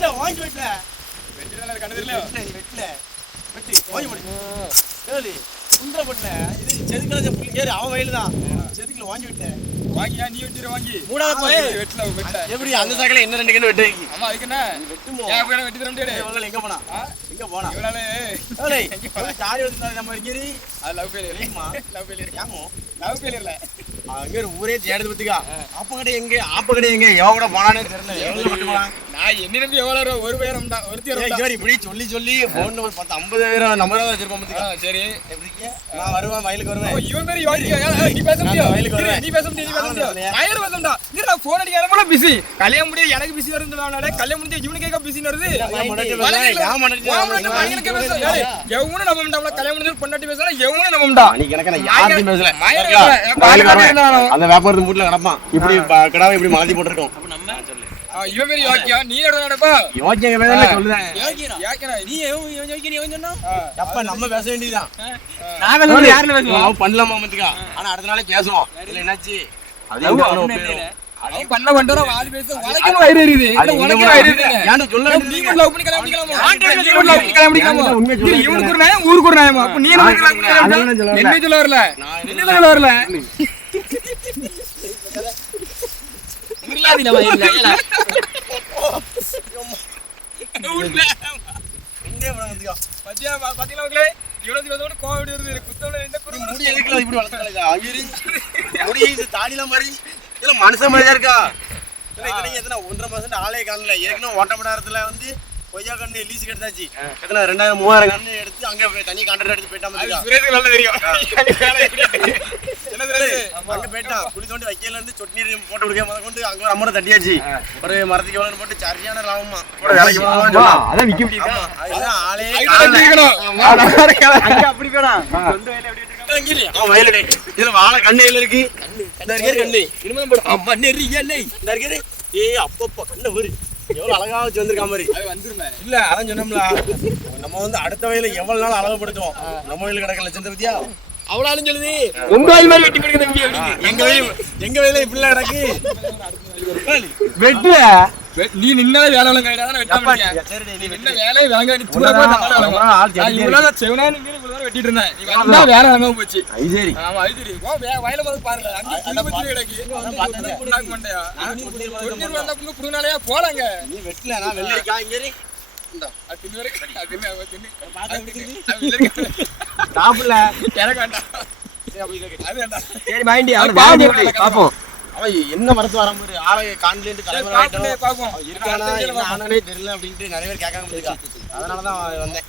வெட்டல வாங்கி வெட்டல வெட்டினால கண்ணு தெரியல. வெட்டல வெட்டி வாங்கி போடு. ஏலி சுந்தர பண்ண இது செதுக்கல புள்ளி அவன் வயல் தான். செதுக்கல வாங்கி விட்டேன். வாங்கியா நீ வெட்டிற வாங்கி. மூடாத போய் வெட்டல வெட்டல. எப்படி அந்த சாக்கல என்ன ரெண்டு கண்ணு வெட்டி. ஆமா அதுக்கு என்ன? வெட்டுமோ. ஏன் போய் வெட்டி தர முடியாது. இவங்க எங்க போனா? எங்க போனா? இவனால ஏலி தாடி வந்து நம்ம இருக்கீரி. அது லவ் ஃபெயிலியர். ஏமா லவ் ஃபெயிலியர். யாமோ லவ் ஃபெயிலியர்ல. அங்க ஒரு ஊரே தேடுது பத்திக்கா. ஆப்பகடை எங்க? ஆப்பகடை எங்க? எவன் கூட போனானே தெரியல. எவங்க மட்டும் போனா? நான் என்ன நம்பி எவ்வளவு ஒரு பேரம் தான் ஒருத்தி வரும். ஏய் இப்படி சொல்லி சொல்லி போன் நம்பர் 10 50000 நம்பர் வச்சிருப்போம் பத்திக்கா. சரி. எப்படிங்க? நான் வருவேன் வயலுக்கு வருவேன். இவன் பேரு யோகியா. நீ பேச முடியாது. நீ பேச முடியாது. மயிர் பேசம்டா. நீ நான் போன் அடிக்க போல பிஸி. கல்யாணம் முடிய எனக்கு பிஸி வருதுன்னு சொல்றானே. கல்யாணம் முடிய இவனுக்கு கேக்க பிஸி வருது. நான் மனடிட்டு மணியனுக்கு பேச. எவனும் நம்ப மாட்டான். கல்யாணம் முடிஞ்சு பொண்டாட்டி பேசறா. எவனும் நம்ப மாட்டான். நீ எனக்கு நான் யாரையும் பேசல. மயிர் அந்த வியாபாரத்து மூட்ல கிடப்பான். இப்படி கடாவை இப்படி மாத்தி போட்டுருக்கோம். அப்ப நம்ம சொல்லு. இவன் பேரு யோகியா. நீ நடப்பா. யோகியா வேணா சொல்லுறேன். யோகியா நீ யோகியா நீ சொன்னா? அப்ப நம்ம பேச வேண்டியதுதான். நான் பேசுறது யாருல பேசுவோம்? அவன் பண்ணலாமா மத்திக்கா. ஆனா அடுத்த நாளே பேசுவோம். இல்ல என்னாச்சு? அது அவன் பண்ண பண்றா வாலி பேச உனக்கு வயிறு எரியுது. இல்ல உனக்கு வயிறு எரியுது. ஏன்டா சொல்ல நீ கூட லவ் பண்ணி கல்யாணம் பண்ணிக்கலாமா? நீ கூட லவ் பண்ணி கல்யாணம் பண்ணிக்கலாமா? இவனுக்கு ஒரு நாயம் ஊருக்கு ஒரு நாயமா? அப்ப நீ என்ன என்ன சொல்ல வரல? என்ன சொல்ல வரல? முடியாதுல வயல்ல ஏலா இங்கே போறதுக்கா. பத்தியா பத்தியா மக்களே இவ்வளவு இதோட கோவிட் வருது. குத்தவள இந்த குடி முடி எதுக்குல இப்படி வளர்த்தலடா? அங்கிரி முடி இது தாடில மாதிரி இல்ல மனுஷன் மாதிரியா இருக்கா? இல்ல இத்தனை எத்தனை 1.5 மாசம் ஆளே காணல. ஏற்கனவே ஓட்டப்படாரத்துல வந்து கொய்யா கண்ணு லீஸ் எடுத்தாச்சு. எத்தனை 2000 3000 கண்ணு எடுத்து அங்க தனி கான்ட்ராக்ட் எடுத்து போயிட்டா மாதிரி. சுரேஷ் நல்லா தெரியும். வேலை எப்படி என்ன தெரியுது? அங்க போயிட்டா குழி தோண்டி வைக்கல இருந்து சொட்டு நீர் போட்டு விடுக்க முத கொண்டு அங்க ஒரு அம்மரை தட்டியாச்சு. ஒரு மரத்துக்கு எவ்வளவு போட்டு சரியான லாபமா கூட வேலைக்கு போவான்னு சொன்னா. அத விக்க முடியுமா? அதுதான் ஆளே அங்க அப்படி போடா. சொந்த வேலை எப்படி இங்கிரி அவன் வயலடே. இதுல வாழை கண்ணையில இருக்கு. இந்த இருக்கே கண்ணு. இனிமே போடு. அம்மா நெறியல்லே. இந்த இருக்கே. ஏய் அப்பப்பா கண்ணை வரு. எவ்வளவு அழகா வச்சு வந்திருக்கா மாதிரி. அது வந்துருமே. இல்ல அதான் சொன்னோம்ல. நம்ம வந்து அடுத்த வயல எவ்வளவு நாள் அழகுபடுத்துவோம். நம்ம வயல கிடக்க லட்சத்தை பத்தியா? அவளாலும் சொல்லுது. உங்க வயல் மாதிரி வெட்டி பிடிக்க தம்பி அப்படி. எங்க வயல இப்படிலாம் கிடக்கு. வெட்டு நீ நின்னால வேலை வழங்க வேண்டாம் வெட்ட மாட்டியா? சரிடே நீ நின்ன வேலையை வழங்க நீ தூர போய் நான் இவ்வளவு செவனா நின்னு இவ்வளவு வெட்டிட்டு இருந்தேன். நீ வந்தா வேலை வழங்க போச்சு. அது சரி. ஆமா அது சரி. வயல போய் பாருங்க. அங்க கிளி பத்தி கிடக்கு. புடுங்க மாட்டயா? தொண்ணூறு வந்தா புடுங்கனாலயா போலாங்க. நீ வெட்டல நான் வெள்ளரிக்காய் இங்கேரி. அது தின்னு வரைக்கும் அது தின்னு சாப்பிடல. எனக்கு வேண்டாம். அது வேண்டாம். சரி மைண்டி அவன் பாண்டி பாப்போம். அவன் என்ன மரத்து வராம பாரு. ஆளை கான்லேண்ட் தலைவர் ஆயிட்டோம். பாப்போம் இருக்கானா என்ன ஆனானே தெரியல அப்படின்ட்டு நிறைய பேர் கேட்காம இருக்கா. அதனாலதான் வந்தேன்.